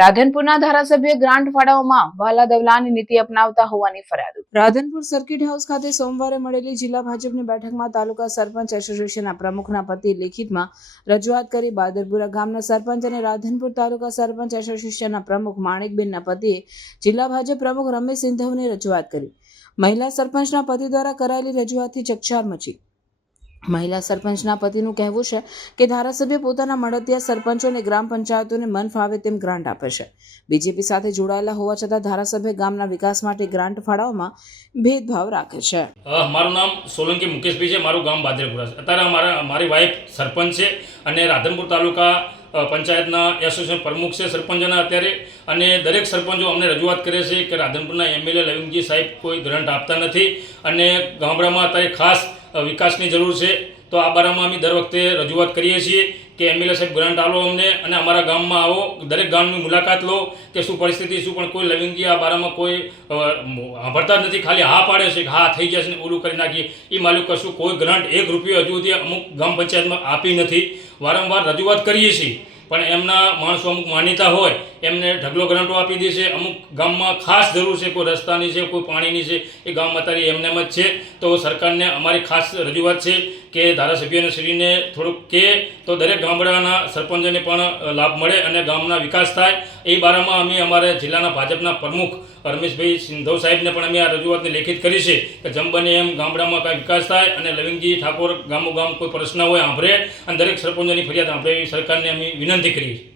રાધનપુરના ધારાસભ્ય ગ્રાન્ટ ફાળવવામાં વાલા દવલાની નીતિ અપનાવતા હોવાની ફરિયાદ. રાધનપુર સર્કિટ હાઉસ ખાતે સોમવારે મળેલી જિલ્લા ભાજપની બેઠકમાં તાલુકા સરપંચ એસોસિએશનના પ્રમુખના પતિએ લેખિતમાં રજૂઆત કરી. બાદરપુરા ગામના સરપંચ અને રાધનપુર તાલુકા સરપંચ એસોસિએશનના પ્રમુખ માણિકબેનના પતિએ જિલ્લા ભાજપ પ્રમુખ રમેશ સિંધવને રજૂઆત કરી. મહિલા સરપંચના પતિ દ્વારા કરાયેલી રજૂઆતથી ચકચાર મચી. મહિલા સરપંચના પતિનું કહેવું છે કે ધારાસભ્ય પોતાના મળતિયા સરપંચો અને ગ્રામ પંચાયતોને મન ફાવે તેમ ગ્રાન્ટ આપે છે. બીજેપી સાથે જોડાયેલા હોવા છતાં ધારાસભ્ય ગામના વિકાસ માટે ગ્રાન્ટ ફાળવવામાં ભેદભાવ રાખે છે. મારું નામ સોલંકી મુકેશભાઈ છે. મારું ગામ બાદરપુરા છે. અત્યારે મારી વાઈફ સરપંચ છે અને રાધનપુર તાલુકા પંચાયતના એસોસિએશન પ્રમુખ છે સરપંચોના અત્યારે. અને દરેક સરપંચો અમને રજૂઆત કરે છે કે રાધનપુરના એમએલએ લવિંગજી સાહેબ કોઈ ગ્રાન્ટ આપતા નથી અને ગામડામાં અત્યારે ખાસ વિકાસની જરૂર છે. તો આ બારામાં અમે દર વખતે રજૂઆત કરીએ છીએ કે એમએલએ સાહેબ ગ્રાન્ટ આવો અમને અને અમારા ગામમાં આવો, દરેક ગામની મુલાકાત લો કે શું પરિસ્થિતિ શું. પણ કોઈ લવિંગજી આ બારામાં કોઈ સાંભળતા જ નથી. ખાલી હા પાડે છે કે હા થઈ જશે ને ઓલું કરી નાખીએ. એ માલુક કશું કોઈ ગ્રાન્ટ 1 રૂપિયો હજુ સુધી અમુક ગામ પંચાયતમાં આપી નથી. વારંવાર રજૂઆત કરીએ છીએ પણ એમના માણસો અમુક માન્યતા હોય એમને ઢગલો ગ્રાન્ટો આપી દે છે. અમુક ગામમાં ખાસ જરૂર છે, કોઈ રસ્તાની છે, કોઈ પાણીની છે, એ ગામમાં અત્યારે એમને જ છે. તો સરકારને અમારી ખાસ રજૂઆત છે કે ધારાસભ્યને શ્રીને થોડુંક કહે તો દરેક ગામડાના સરપંચોને પણ લાભ મળે અને ગામના વિકાસ થાય. એ બારામાં અમે અમારા જિલ્લાના ભાજપના પ્રમુખ રમેશભાઈ સિંધવ સાહેબને પણ અમે આ રજૂઆતને લેખિત કરી છે કે જેમ બને એમ ગામડામાં કાંઈ વિકાસ થાય અને લવિંગજી ઠાકોર ગામો ગામ કોઈ પ્રશ્ન હોય સાંભળે અને દરેક સરપંચોની ફરિયાદ સાંભળે એવી સરકારને અમે વિનંતી કરીએ છીએ.